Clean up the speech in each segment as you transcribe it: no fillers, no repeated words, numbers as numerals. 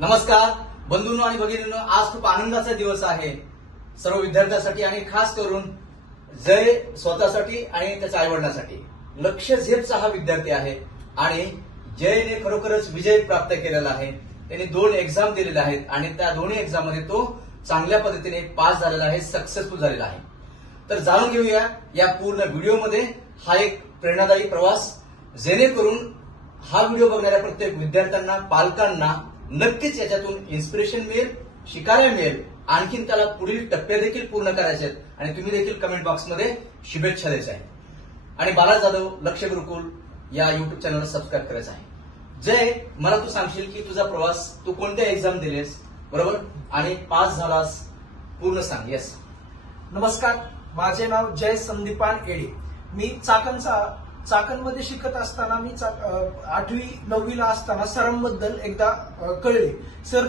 नमस्कार बंधूंनो आणि भगिनींनो, आज खूप आनंदाचा दिवस आहे सर्व विद्यार्थ्यांसाठी आणि खास करून जय स्वतःसाठी आणि त्याच्या आईवडिलांसाठी. लक्ष्य झेपचा हा विद्यार्थी आहे आणि जयने खरोखरच विजय प्राप्त केलेला आहे. त्याने 2 एक्झाम दिलेल्या आहेत आणि त्या दोन्ही एक्झाम मध्ये तो चांगल्या पद्धतीने पास झालेला आहे, सक्सेसफुल झालेला आहे. तर जाणून घेऊया या पूर्ण व्हिडिओमध्ये हा एक प्रेरणादायी प्रवास, जेणेकरून हा व्हिडिओ बघणाऱ्या प्रत्येक विद्यार्थ्यांना, पालकांना नक्कीच याच्यातून इन्स्पिरेशन मिळेल, शिकायला मिळेल, आणखीन त्याला पुढील टप्पे देखील पूर्ण करायचे आहेत आणि तुम्ही देखील कमेंट बॉक्समध्ये शुभेच्छा द्यायच्या आहे. आणि बाला जाधव लक्ष्य गुरुकुल या युट्यूब चॅनलला सबस्क्राईब करायचं आहे. जय, मला तू सांगशील की तुझा प्रवास, तू कोणत्या एक्झाम दिलेस बरोबर आणि पास झालास, पूर्ण सांग. येस. नमस्कार, माझे नाव जय संदीपान एडे. मी चाकणमध्ये शिकत असताना मी 8वी 9वीला असताना सरांबद्दल एकदा कळले. सर,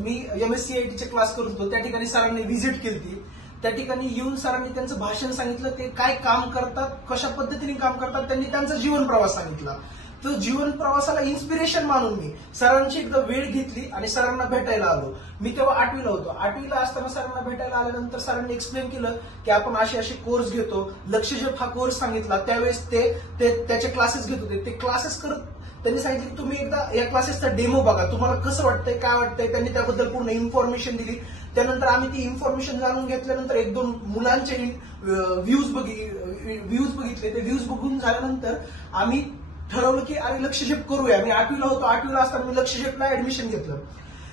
मी MSc चे क्लास करत होतो, त्या ठिकाणी सरांनी व्हिजिट केली. त्या ठिकाणी येऊन सरांनी त्यांचं भाषण सांगितलं, ते काय काम करतात, कशा पद्धतीने काम करतात, त्यांनी त्यांचा जीवन प्रवास सांगितला. तो जीवन प्रवासाला इन्स्पिरेशन मानून मी सरांची एकदा वेळ घेतली आणि सरांना भेटायला आलो. मी तेव्हा 8वीला होतो. 8वीला असताना सरांना भेटायला आल्यानंतर सरांनी एक्सप्लेन केलं की आपण असे कोर्स घेतो. लक्ष्यझेप हा कोर्स सांगितला. त्यावेळेस ते त्याचे क्लासेस घेत होते. ते क्लासेस करत त्यांनी सांगितलं की तुम्ही एकदा या क्लासेसचा डेमो बघा, तुम्हाला कसं वाटतंय, काय वाटतंय. त्यांनी त्याबद्दल पूर्ण इन्फॉर्मेशन दिली. त्यानंतर आम्ही ती इन्फॉर्मेशन जाणून घेतल्यानंतर 1-2 मुलांचे व्ह्यूज बघितले. ते व्ह्यूज बघून झाल्यानंतर आम्ही ठरवलं की अरे लक्ष्यझेप करूया. मी 8वीला होतो. 8वीला असताना मी लक्ष्यझेपला ऍडमिशन घेतलं.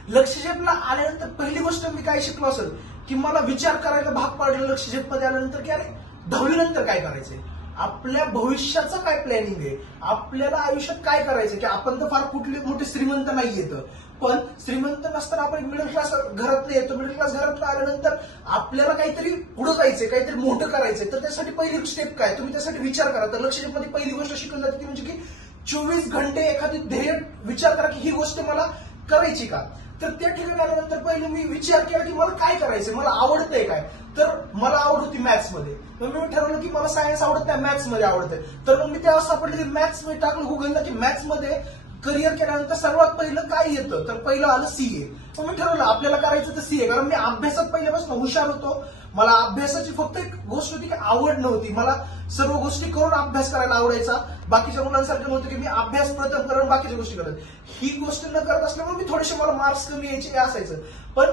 लक्ष्यझेपला आल्यानंतर पहिली गोष्ट मी काय शिकलो असेल की मला विचार करायला भाग पाडलं लक्ष्यझेपमध्ये आल्यानंतर की अरे 10वी नंतर काय करायचंय, आपल्या भविष्याचं काय प्लॅनिंग आहे, आपल्याला आयुष्यात काय करायचं. की आपण तर फार कुठले मोठे श्रीमंत नाही येतं, पण श्रीमंत नसताना आपण मिडल क्लास घरातलं येतो. मिडल क्लास घरातलं आल्यानंतर आपल्याला काहीतरी पुढे जायचंय, काहीतरी मोठं करायचंय. तर त्यासाठी पहिली स्टेप काय, तुम्ही त्यासाठी विचार करा. तर लक्ष्यझेपमध्ये पहिली गोष्ट शिकून जाते ती म्हणजे की 24 घंटे एखादी ध्येय विचार करा की ही गोष्ट मला करायची का. तर त्या ठिकाणी आल्यानंतर पहिले मी विचार केला की मला काय करायचंय, मला आवडतंय काय. तर मला आवड होती मॅथ्समध्ये. मग मी ठरवलं की मला सायन्स आवडत नाही, मॅथ्समध्ये आवडतंय. तर मग मी तेव्हा सापडले की मॅथ्समध्ये टाकलं गुगलला की मॅथ्समध्ये करिअर केल्यानंतर सर्वात पहिलं काय येतं, तर पहिलं आलं CA. मग मी ठरवलं आपल्याला करायचं तर CA, कारण मी अभ्यासात पहिल्यापासून हुशार होतो. मला अभ्यासाची फक्त एक गोष्ट होती की आवड नव्हती. मला सर्व गोष्टी करून अभ्यास करायला आवडायचा. बाकीच्या मुलांसारखं नव्हतं की मी अभ्यास प्रथम करून बाकीच्या गोष्टी करत. ही गोष्ट न करत असल्यामुळे मी थोडेसे मला मार्क्स कमी यायचे असायचं. पण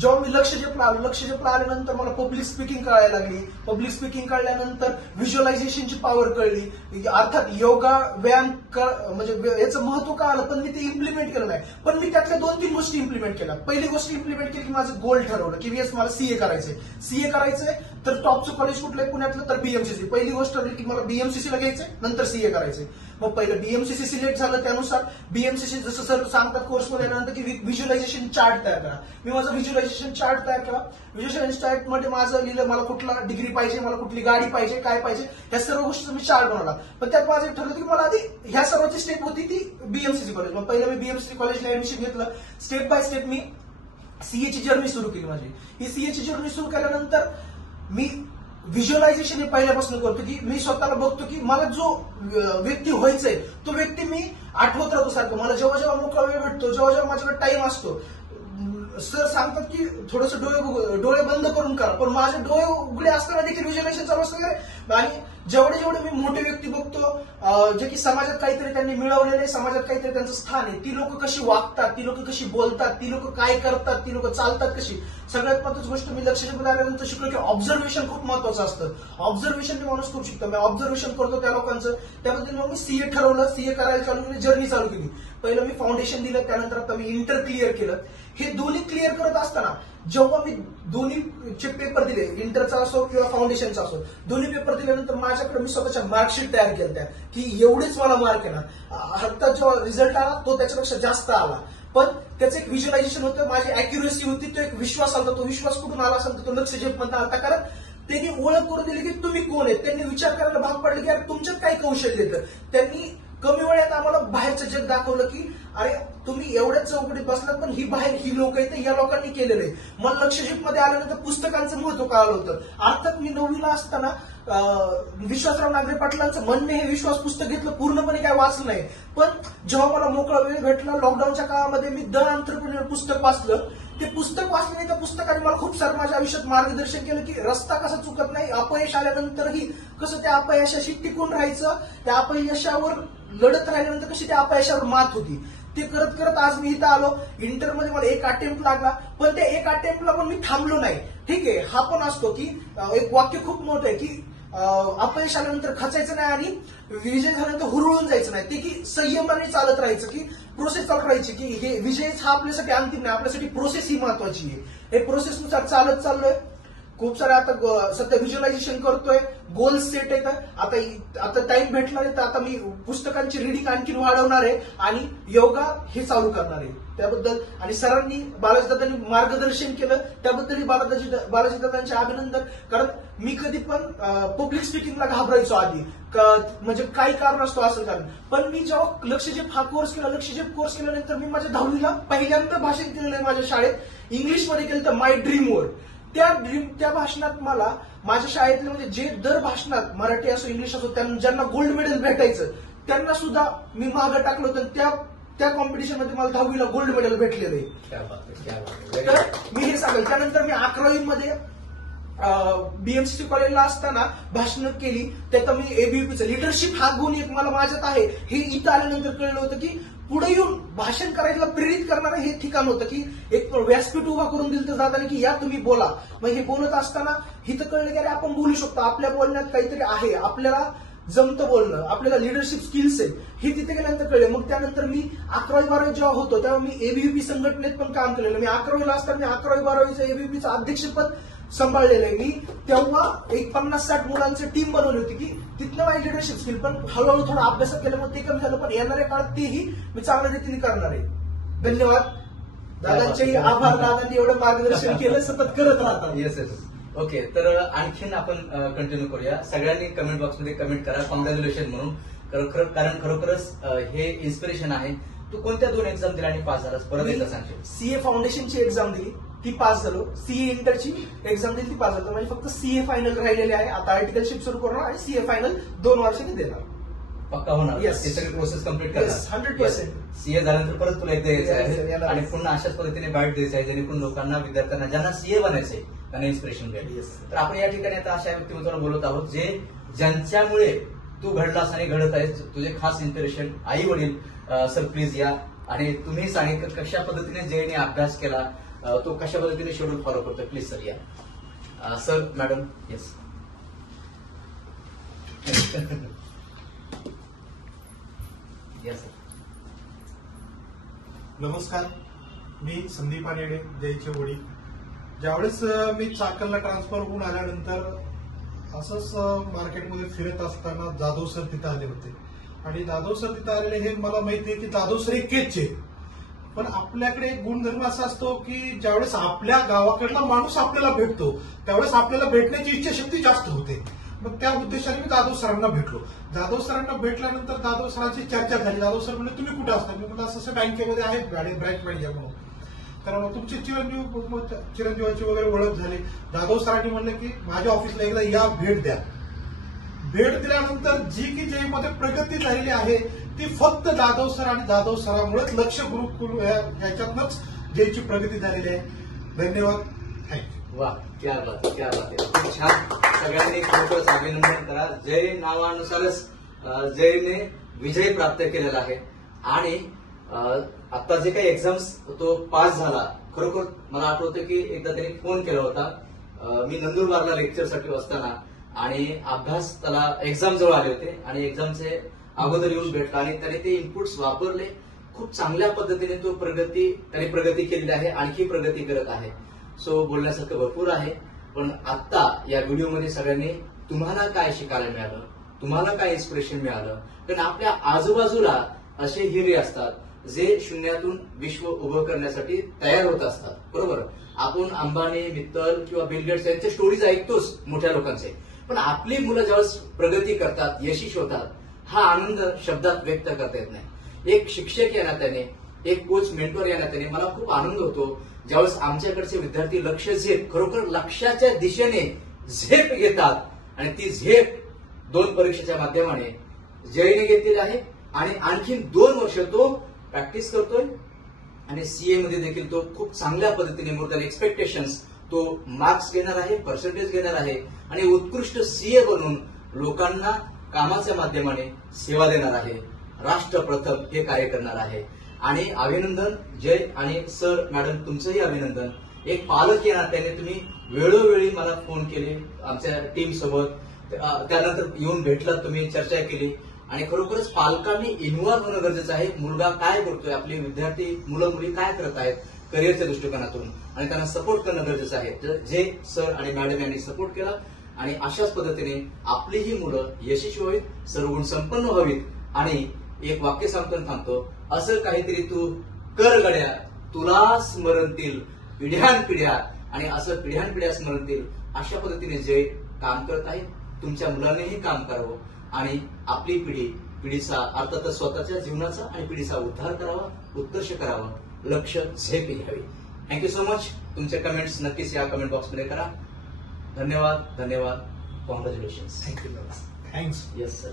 जेव्हा मी लक्ष्यझेपला आल्यानंतर मला पब्लिक स्पीकिंग कळायला लागली. पब्लिक स्पीकिंग कळल्यानंतर व्हिज्युअलायझेशनची पॉवर कळली. अर्थात योगा व्यायाम म्हणजे याचं महत्व कळालं, पण मी ते इम्प्लिमेंट केलं नाही. पण मी त्यातल्या 2-3 गोष्टी इम्प्लिमेंट केल्या. पहिली गोष्ट इम्प्लिमेंट केली की माझं गोल ठरवलं की येस मला CA करायचंय. तर टॉपचं कॉलेज कुठलं आहे पुण्यातलं, तर BMCC. पहिली गोष्ट ठरली की मला BMCC ला घ्यायचंय, नंतर CA करायचंय. मग पहिलं BMCC सिलेक्ट झालं. त्यानुसार BMCC जसं सर सांगतात कोर्समध्ये आल्यानंतर की व्हिज्युअलायझेशन चार्ट तयार करा. मी माझं व्हिज्युअलायझेशन चार्ट तयार केला. व्हिज्युअलायझेशन चार्ट मध्ये माझं लिहिलं मला कुठला डिग्री पाहिजे, मला कुठली गाडी पाहिजे, काय पाहिजे, ह्या सर्व गोष्टीचा मी चार्ट बनवला. पण त्यात माझं ठरलं की मला आधी ह्या सर्वांची स्टेप होती ती BMCC कॉलेज. मग पहिलं मी BMCC कॉलेजला ऍडमिशन घेतलं. Step by step me CA ची जर्नी सुरू केली. माझी ही CA ची जर्नी सुरू केल्यानंतर मी व्हिज्युअलायझेशन हे पहिल्यापासून करतो की मी स्वतःला बघतो की मला जो व्यक्ती व्हायचंय तो व्यक्ती मी आठवत राहतो सारखं. मला जेव्हा जेव्हा मोकळा वेळ भेटतो, जेव्हा जेव्हा माझ्याकडे टाइम असतो, सर सांगतात की थोडंसं डोळे बंद करून करा, पण माझे डोळे उघडे असताना देखील व्हिज्युअलायझेशन चालू असतं. आणि जेवढे मी मोठे व्यक्ती बघतो जे की समाजात काहीतरी त्यांनी मिळवलेले, समाजात काहीतरी त्यांचं स्थान आहे, ती लोक कशी वागतात, ती लोक कशी बोलतात, ती लोक काय करतात, ती लोक चालतात कशी. सगळ्यात महत्वाची गोष्ट मी लक्ष्यझेपमध्ये आल्यानंतर शिकलो की ऑब्झर्वेशन खूप महत्वाचं असतं. ऑब्झर्वेशन माणूस खूप शिकतो. मी ऑब्झर्वेशन करतो त्या लोकांचं. त्याबद्दल मग मी CA ठरवलं. CA करायला चालू केली, जर्नी चालू केली. पहिलं मी फाउंडेशन दिलं, त्यानंतर आता मी इंटर क्लिअर केलं. हे दोन्ही क्लिअर करत असताना जेव्हा मी दोन्हीचे पेपर दिले, इंटरचा असो किंवा फाउंडेशनचा असो, दोन्ही पेपर दिल्यानंतर माझ्याकडे मी स्वतःच्या मार्कशीट तयार केल्या की एवढेच मला मार्क येणार. आता जो रिझल्ट आला तो त्याच्यापेक्षा जास्त आला, पण त्याचं एक व्हिज्युअलायझेशन होतं, माझी अॅक्युरेसी होती, तो एक विश्वास आला. तो विश्वास कुठून आला असेल तर तो लक्ष्यझेपमधून आला. कारण त्यांनी ओळख करून दिली की तुम्ही कोण आहेत. त्यांनी विचार करायला भाग पाडले की अरे तुमच्यात काय कौशल्य येतं. त्यांनी कमी वेळात आम्हाला बाहेरचं जग दाखवलं की अरे तुम्ही एवढ्याच चौकटीत बसलात, पण ही बाहेर ही लोक आहेत, या लोकांनी केलेलं आहे. मला लक्ष्यझेपमध्ये आल्यानंतर पुस्तकांचं महत्व कळालं होतं. अर्थात मी 9वीला असताना विश्वासराव नागरे पाटलांचं म्हणणे हे विश्वास पुस्तक घेतलं, पूर्णपणे काय वाचलं नाही, पण जेव्हा मला मोकळा वेळ भेटला लॉकडाऊनच्या काळामध्ये मी द एंटरप्रेन्योर पुस्तक वाचलं. ते पुस्तक वाचल्याने त्या पुस्तकाने मला खूप सारं माझ्या आयुष्यात मार्गदर्शन केलं की रस्ता कसा चुकत नाही, अपयश आल्यानंतरही कसं त्या अपयशाशी टिकून राहायचं, त्या अपयशावर लढत राहिल्यानंतर कशी त्या अपयशावर मात होती. ते करत करत आज मी इथं आलो. इंटरमध्ये मला एक अटेम्प्ट लागला, पण त्या एक अटेम्प्टला पण मी थांबलो नाही. ठीक आहे, हा पण असतो की एक वाक्य खूप मोठं आहे की अपयश आल्यानंतर खचायचं नाही आणि विजय झाल्यानंतर हुरळून जायचं नाही. ते की संयमाने चालत राहायचं, की प्रोसेस चालत राहायची, की हे विजय हा आपल्यासाठी अंतिम नाही, आपल्यासाठी प्रोसेस ही महत्वाची आहे. हे प्रोसेसनुसार चालत चाललोय. खूप सारे आता सध्या व्हिज्युअलायझेशन करतोय, गोल सेट आहेत. आता टाइम भेटला आहे तर आता मी पुस्तकांची रिडिंग आणखी वाढवणार आहे आणि योगा हे चालू करणार आहे. त्याबद्दल आणि सरांनी बालाजीदादांनी मार्गदर्शन केलं त्याबद्दल बालाजीदादांचे अभिनंदन. कारण मी कधी पण पब्लिक स्पीकिंगला घाबरायचो आधी, म्हणजे काही कारण असतो असं कारण. पण मी जेव्हा लक्षजेप हा कोर्स केला, लक्षजेप कोर्स केल्यानंतर मी माझ्या 10वीला पहिल्यांदा भाषण केलेलं आहे माझ्या शाळेत. इंग्लिशमध्ये केलं तर माय ड्रीमवर. त्या भाषणात मला माझ्या शाळेतले म्हणजे जे दर भाषणात मराठी असो इंग्लिश असो ज्यांना गोल्ड मेडल भेटायचं त्यांना सुद्धा मी मागं टाकलं होतं. त्या कॉम्पिटिशनमध्ये मला 10वीला गोल्ड मेडल भेटलेलं आहे. तर मी हे सांगेल. त्यानंतर मी 11वीमध्ये बीएमसीसी कॉलेजला असताना भाषण केली. त्यात मी एबीव्हीपीचं लिडरशिप हा गुण एक मला माझ्यात आहे हे इथं आल्यानंतर कळलं होतं की पुढे येऊन भाषण करायला प्रेरित करणारं हे ठिकाण होतं, की एक व्यासपीठ उभा करून दिलं तर जाताना की या तुम्ही बोला. मग हे बोलत असताना हिथं कळलं की अरे आपण बोलू शकतो, आपल्या बोलण्यात काहीतरी आहे, आपल्याला जमतं बोलणं, आपल्याला लिडरशिप स्किल्स आहे हे तिथे गेल्यानंतर कळलं. मग त्यानंतर मी 11वी-12वी जेव्हा होतो तेव्हा मी एबीव्हीपी संघटनेत पण काम केलेलं. मी 11वीला असताना मी 11वी-12वीचं एबीव्हीपीचं अध्यक्षपद सांभाळलेलं आहे मी. तेव्हा एक 50-60 मुलांची टीम बनवली होती, की तिथनं माझी लिडरशिप स्किल. पण हळूहळू थोडा अभ्यास केल्यामुळे ते कमी झालं, पण येणाऱ्या काळात तेही मी चांगल्या रीतीने करणार आहे. धन्यवाद. दादांचेही आभार. दादांनी एवढं मार्गदर्शन केलं, सतत करत राहतात. येस. ओके, तर आणखीन आपण कंटिन्यू करूया. सगळ्यांनी कमेंट बॉक्समध्ये कमेंट करा कॉंग्रॅच्युलेशन म्हणून. कारण खरोखरच हे इन्स्पिरेशन आहे. तू कोणत्या 2 एक्झाम दिल्या आणि पास झालास परत एकदा सांगशील? सीए फाउंडेशनची एक्झाम दिली, ती पास झालो. सीए इंटरची एक्झाम दिली, ती पास झालो. म्हणजे फक्त सीए फायनल राहिलेले आहे. आता आर्टिकलशिप सुरू करणार आणि सीए फायनल 2 वर्षांनी देणार. पक्का होणार? Yes. ते सगळी प्रोसेस कम्प्लीट करणार? 100%. सीए झाल्यानंतर परत तुला इथे यायचं आहे Yes. आणि पुन्हा अशाच पद्धतीने बॅट द्यायचं आहे जेणेकरून लोकांना, विद्यार्थ्यांना ज्यांना सीए बनायचंय त्यांना इन्स्पिरेशन मिळेल. Yes. तर आपण या ठिकाणी आता अशा व्यक्तिमत्वाला बोलत आहोत ज्यांच्यामुळे तू घडलास आणि घडत आहेस. तुझे खास इन्स्पिरेशन आई वडील. सर प्लीज या आणि तुम्ही सांगितलं कशा पद्धतीने जयने अभ्यास केला, तो कशा पद्धतीने शेड्यूल फॉलो करतो. प्लीज सर या. Sir, madam. Yes. Yes sir. नमस्कार, मी संदीप येडे, जयचे वडील. ज्यावेळेस मी चाकणला ट्रान्सफर होऊन आल्यानंतर असंच मार्केटमध्ये फिरत असताना जाधव सर तिथं आले होते आणि जाधव सर तिथं आलेले हे मला माहिती आहे की जाधव सर एक केजचे. पण आपल्याकडे एक गुणधर्म असा असतो की ज्यावेळेस आपल्या गावाकडला माणूस आपल्याला भेटतो त्यावेळेस आपल्याला भेटण्याची इच्छाशक्ती जास्त होते. मग त्या उद्देशाने मी जाधव सरांना भेटलो. जाधव सरांना भेटल्यानंतर जाधव सरांची चर्चा झाली. जाधव सर म्हणजे तुम्ही कुठे असता? मी म्हटलं असं बँकेमध्ये आहेत ब्रँच मॅनेजर म्हणून. तर तुमची चिरंजीवाची वगैरे ओळख झाली. जाधव सरांनी म्हणलं की माझ्या ऑफिसला एकदा या, भेट द्या. भेट दिल्यानंतर जी की जयमध्ये प्रगती झालेली आहे ती फक्त जाधव सर आणि जाधव सरांमुळेच लक्ष गुरुकुल ह्याच्यातनंच जयची प्रगती झालेली आहे. धन्यवाद. थँक्यू. वा, क्या बात आहे. खूप छान. सगळ्यांनी खरोखरच अभिनंदन करा. जय नावानुसारच जयने विजय प्राप्त केलेला आहे आणि आता जे काही एक्झाम्स तो पास झाला. खरोखर मला आठवतं की एकदा त्यांनी फोन केला होता. मी नंदुरबारला लेक्चरसाठी असताना आणि अभ्यास त्याला एक्झाम जवळ आले होते आणि एक्झामचे अगोदर येऊन भेटला आणि त्याने ते इनपुट्स वापरले. खूप चांगल्या पद्धतीने त्याने प्रगती केलेली आहे, आणखी प्रगती करत आहे. सो बोलण्यासारखं भरपूर आहे. पण आता या व्हिडिओमध्ये सगळ्यांनी तुम्हाला काय शिकायला मिळालं, तुम्हाला काय इन्स्पिरेशन मिळालं. कारण आपल्या आजूबाजूला असे हिरे असतात जे शून्यातून विश्व उभं करण्यासाठी तयार होत असतात. बरोबर? आपण अंबानी, मित्तल किंवा बिल गेट्स यांच्या स्टोरीज ऐकतोच मोठ्या लोकांचे. पण आपली मुलं ज्यावेळेस प्रगती करतात, यशस्वी होतात, हा आनंद शब्दात व्यक्त करता येत नाही. एक शिक्षक या नात्याने, एक कोच, मेंटॉर या नात्याने मला खूप आनंद होतो ज्यावेळेस आमच्याकडचे विद्यार्थी लक्ष झेप, खरोखर लक्ष्याच्या दिशेने झेप घेतात आणि ती झेप 2 परीक्षेच्या माध्यमाने जयने घेतलेली आहे आणि आणखीन 2 वर्ष तो प्रॅक्टिस करतोय आणि सीए मध्ये देखील तो खूप चांगल्या पद्धतीने मोर दॅन एक्सपेक्टेशन्स तो मार्क्स घेणार आहे, पर्सेंटेज घेणार आहे आणि उत्कृष्ट सीए बनून लोकांना कामाच्या माध्यमाने सेवा देणार आहे. राष्ट्र प्रथम हे कार्य करणार आहे. आणि अभिनंदन जय आणि सर मॅडम, तुमचंही अभिनंदन. एक पालक या नात्याने तुम्ही वेळोवेळी मला फोन केले आमच्या टीम सोबत, त्यानंतर येऊन भेटला, तुम्ही चर्चा केली आणि खरोखरच पालकांनी इन्व्हॉल्व्ह होणं गरजेचं आहे. मुलगा काय करतोय, आपले विद्यार्थी मुलं मुली काय करत आहेत करिअरच्या दृष्टिकोनातून आणि त्यांना सपोर्ट करणं गरजेचं आहे. जे सर आणि मॅडम यांनी सपोर्ट केला आणि अशाच पद्धतीने आपली ही मुलं यशस्वी व्हावीत, सर्वगुण संपन्न व्हावीत. आणि एक वाक्य सांगतो थांबतो, असं काहीतरी तू कर गड्या, तुला स्मरणतील पिढ्यानपिढ्या आणि असं पिढ्यानपिढ्या स्मरणतील, अशा पद्धतीने जे काम करत आहे तुमच्या मुलांनीही काम करावं आणि आपली पिढीचा अर्थातच स्वतःच्या जीवनाचा आणि पिढीचा उद्धार करावा, उत्कर्ष करावा, लक्ष झेप घ्यावी. Thank you so much. तुमचे कमेंट्स नक्कीच या कमेंट बॉक्समध्ये करा. धन्यवाद. कॉंग्रॅच्युलेशन्स. थँक्स. Yes sir.